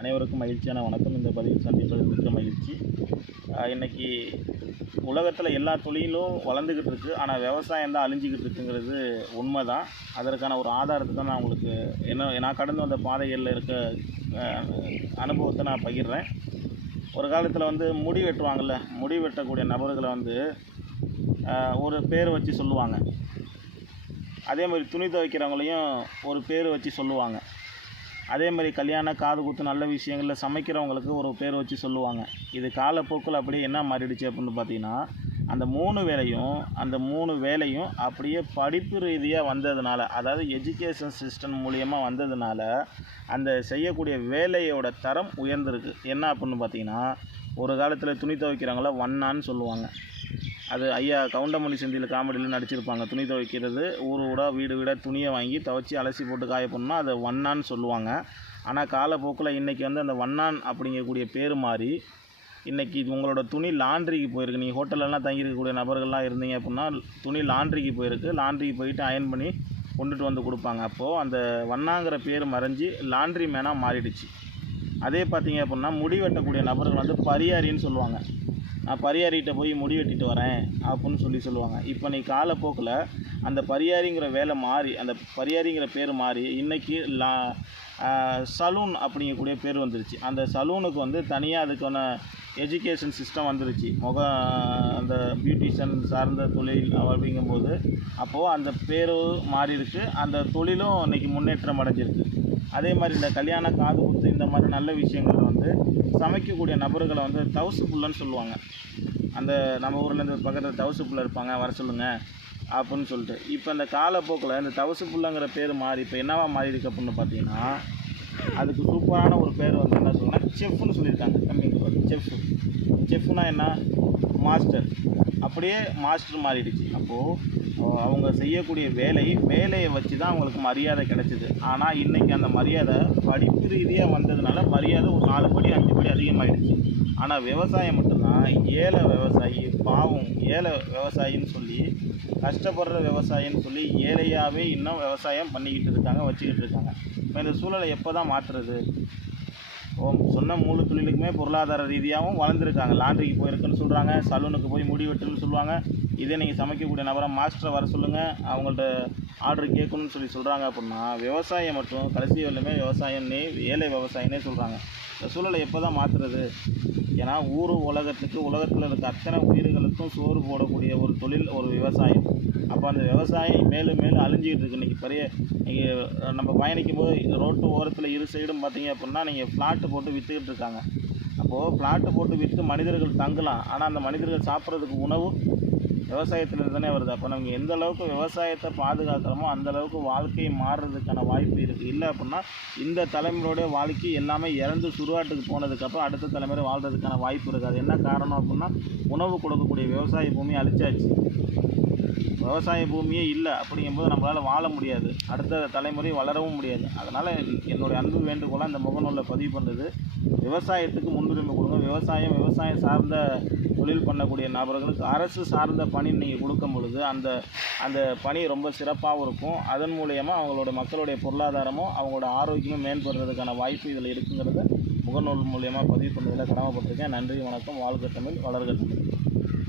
அனைவருக்கும் மகிழ்ச்சியான வணக்கம். இந்த பதிவில் சந்திப்பதில் மிக்க மகிழ்ச்சி. இன்றைக்கி உலகத்தில் எல்லா தொழிலும் வளர்ந்துக்கிட்டு இருக்குது, ஆனால் விவசாயம் தான் அழிஞ்சிக்கிட்டு இருக்குங்கிறது உண்மை தான். அதற்கான ஒரு ஆதாரத்தை தான் நான் உங்களுக்கு நான் கடந்து வந்த பாதைகளில் இருக்க அனுபவத்தை நான் பகிர்றேன். ஒரு காலத்தில் முடி வெட்டுவாங்கள்ல, முடி வெட்டக்கூடிய நபர்களை ஒரு பேர் வச்சு சொல்லுவாங்க. அதே மாதிரி துணி துவைக்கிறவங்களையும் ஒரு பேர் வச்சு சொல்லுவாங்க. அதே மாதிரி கல்யாணம், காது குத்து, நல்ல விஷயங்களில் சமைக்கிறவங்களுக்கு ஒரு பேர் வச்சு சொல்லுவாங்க. இது காலப்போக்கில் அப்படியே என்ன மாறிடுச்சு அப்படின்னு பார்த்தீங்கன்னா, அந்த மூணு வேலையும் அப்படியே படிப்பு ரீதியாக வந்ததுனால, அதாவது எஜுகேஷன் சிஸ்டம் மூலியமாக வந்ததுனால அந்த செய்யக்கூடிய வேலையோட தரம் உயர்ந்திருக்கு. என்ன அப்படின்னு பார்த்தீங்கன்னா, ஒரு காலத்தில் துணி துவைக்கிறவங்கள வண்ணான்னு சொல்லுவாங்க. அது ஐயா கவுண்டமணி செந்தில் காமெடியில் நடிச்சிருப்பாங்க. துணி துவைக்கிறது ஊர் ஊடாக வீடு வீடாக துணியை வாங்கி துவைச்சி அலசி போட்டு காய போடணும்னா அதை வண்ணான்னு சொல்லுவாங்க. ஆனால் காலப்போக்கில் இன்றைக்கி அந்த வண்ணான் அப்படிங்கக்கூடிய பேர் மாறி இன்றைக்கி உங்களோட துணி லாண்ட்ரிக்கு போயிருக்கு. நீங்கள் ஹோட்டலெல்லாம் தங்கியிருக்கக்கூடிய நபர்கள்லாம் இருந்தீங்க அப்படின்னா துணி லாண்ட்ரிக்கு போயிருக்கு. லாண்ட்ரிக்கு போயிட்டு அயர்ன் பண்ணி கொண்டுட்டு வந்து கொடுப்பாங்க. அப்போது அந்த வண்ணாங்கிற பேர் மறைஞ்சி லாண்ட்ரி மேனாக மாறிடுச்சு. அதே பார்த்தீங்க அப்படின்னா முடி வெட்டக்கூடிய நபர்கள் பரியாரின்னு சொல்லுவாங்க. நான் பரியாரிகிட்ட போய் முடி வெட்டிட்டு வரேன் அப்படின்னு சொல்லுவாங்க. இப்போ நீ காலப்போக்கில் அந்த பரியாரிங்கிற வேலை மாறி, அந்த பரியாரிங்கிற பேர் மாறி இன்றைக்கி சலூன் அப்படிங்கக்கூடிய பேர் வந்துருச்சு. அந்த சலூனுக்கு தனியாக அதுக்கான எஜுகேஷன் சிஸ்டம் வந்துருச்சு. அந்த பியூட்டிஷியன் சார்ந்த தொழில் அப்படிங்கும்போது அப்போது அந்த பேரும் மாறி இருக்குது, அந்த தொழிலும் இன்றைக்கி முன்னேற்றம் அடைஞ்சிருக்கு. அதே மாதிரி இந்த கல்யாண, காது குத்து, இந்த மாதிரி நல்ல விஷயங்களில் சமைக்கக்கூடிய நபர்களை தவுசு புள்ளன்னு சொல்லுவாங்க. அந்த நம்ம ஊர்லேருந்து பக்கத்தில் தவுசு புள்ள இருப்பாங்க, வர சொல்லுங்கள் அப்படின்னு சொல்லிட்டு. இப்போ இந்த காலப்போக்கில் இந்த தவுசு புள்ளங்கிற பேர் மாறி இப்போ என்னவா மாறி இருக்கு அப்படின்னு பார்த்தீங்கன்னா, அதுக்கு சூப்பரான ஒரு பேர் என்ன சொல்லணும்னா செஃப்னு சொல்லியிருக்காங்க. செஃப்னா என்ன, மாஸ்டர். அப்படியே மாஸ்டர் மாறிடுச்சு. அப்போது அவங்க செய்யக்கூடிய வேலையை வச்சு தான் அவங்களுக்கு மரியாதை கிடைச்சிது. ஆனால் இன்றைக்கி அந்த மரியாதை படிப்பு ரீதியாக வந்ததுனால மரியாதை ஒரு 4 படி 5 படி அதிகமாகிடுச்சு. ஆனால் விவசாயம் மட்டும்தான் ஏழை விவசாயி, பாவம் ஏழை விவசாயின்னு சொல்லி, கஷ்டப்படுற விவசாயின்னு சொல்லி ஏழையாகவே இன்னும் விவசாயம் பண்ணிக்கிட்டு இருக்காங்க, வச்சுக்கிட்டு இருக்காங்க. இப்போ இந்த சூழலை எப்போ தான் மாற்றுறது? சொன்ன மூணு தொழிலுக்குமே பொருளாதார ரீதியாகவும் வளர்ந்துருக்காங்க. லாண்ட்ரிக்கு போயிருக்குன்னு சொல்கிறாங்க, சலூனுக்கு போய் முடி வெட்டுன்னு சொல்லுவாங்க. இதே நீங்கள் சமைக்கக்கூடிய நபரை மாஸ்டரை வர சொல்லுங்கள், அவங்கள்ட்ட ஆர்டர் கேட்கணும்னு சொல்கிறாங்க. அப்படின்னா விவசாயம் மற்றும் கடைசி வரலுமே விவசாயம்னே ஏழை விவசாயம்னே சொல்கிறாங்க. இந்த சூழலை எப்போ தான் மாற்றுறது? ஏன்னா உலகத்தில் இருக்க அத்தனை உயிர்களுக்கும் சோறு போடக்கூடிய ஒரு தொழில் ஒரு விவசாயம். அப்போ அந்த விவசாயம் மேலும் மேலும் அழிஞ்சிக்கிட்டு இருக்குது. நீங்கள் நம்ம பயணிக்கும் போது ரோட்டு ஓரத்தில் இரு சைடும் பார்த்தீங்க அப்படின்னா நீங்கள் ஃப்ளாட்டு போட்டு விற்றுக்கிட்டு இருக்காங்க. அப்போது ஃப்ளாட்டு போட்டு விற்று மனிதர்கள் தங்கலாம், ஆனால் அந்த மனிதர்கள் சாப்பிட்றதுக்கு உணவு விவசாயத்தில் தானே வருது. அப்போ நம்ம எந்த அளவுக்கு விவசாயத்தை பாதுகாக்கிறோமோ அந்தளவுக்கு வாழ்க்கையை மாறுறதுக்கான வாய்ப்பு இருக்குது. இல்லை அப்படின்னா இந்த தலைமுறையோடைய வாழ்க்கை எல்லாமே இறந்து சுடுகாட்டுக்கு போனதுக்கப்புறம் அடுத்த தலைமுறை வாழ்கிறதுக்கான வாய்ப்பு இருக்காது. என்ன காரணம் அப்படின்னா உணவு கொடுக்கக்கூடிய விவசாய பூமியை அழிச்சாச்சு. விவசாய பூமியே இல்லை அப்படிங்கும்போது நம்மளால் வாழ முடியாது, அடுத்த தலைமுறை வளரவும் முடியாது. அதனால் என்னுடைய அன்பு வேண்டுகோளாக இந்த முகநூலில் பதிவு பண்ணுறது, விவசாயத்துக்கு முன்னுரிமை கொடுங்க. விவசாயம் சார்ந்த தொழில் பண்ணக்கூடிய நபர்களுக்கு அரசு சார்ந்த பணி நீங்கள் கொடுக்கும் பொழுது அந்த பணி ரொம்ப சிறப்பாகவும் இருக்கும். அதன் மூலயமா அவங்களோட மக்களுடைய பொருளாதாரமும் அவங்களோட ஆரோக்கியமும் மேம்படுறதுக்கான வாய்ப்பு இதில் இருக்குங்கிறத முகநூல் மூலயமா பதிவு பண்ணுறதில் கடமைப்பட்டிருக்கேன். நன்றி, வணக்கம். வாழ்க தமிழ், வளர்க தமிழ்.